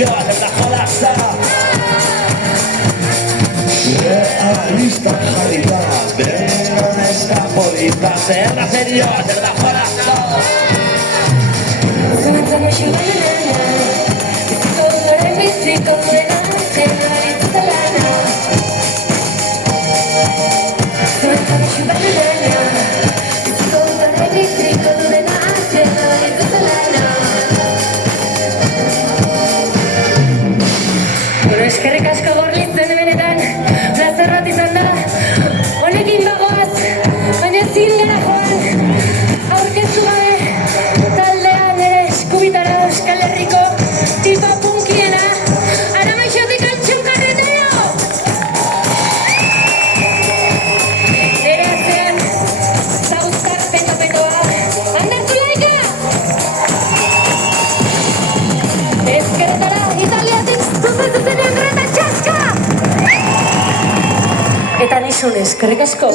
serioa, zer da jolasa. Realistak jarrita, dena neska polita, zer da serioa, zer da jolasa. Zuentzan eixu banana, biziko ondoren biziko duena, zena balitza lana. Zuentzan eixu banana, biziko ondoren biziko duena, zena balitza lana. Bueno, eskerrik asko gorlitzen benetan, plazer bat izan da. Honekin bagoaz, baina ezin gara joan, aurkeztu gabe taldean ere eskubitara Euskal Herriko tipa punkiena, Aramaixotik Antxun Carretero! Nere atzean, Zauzkar Peto-Petoa, Ander Zulaika! Ezkerretara, Italiatik zuzenean Greta Txaska! Eta nizun eskerrik asko.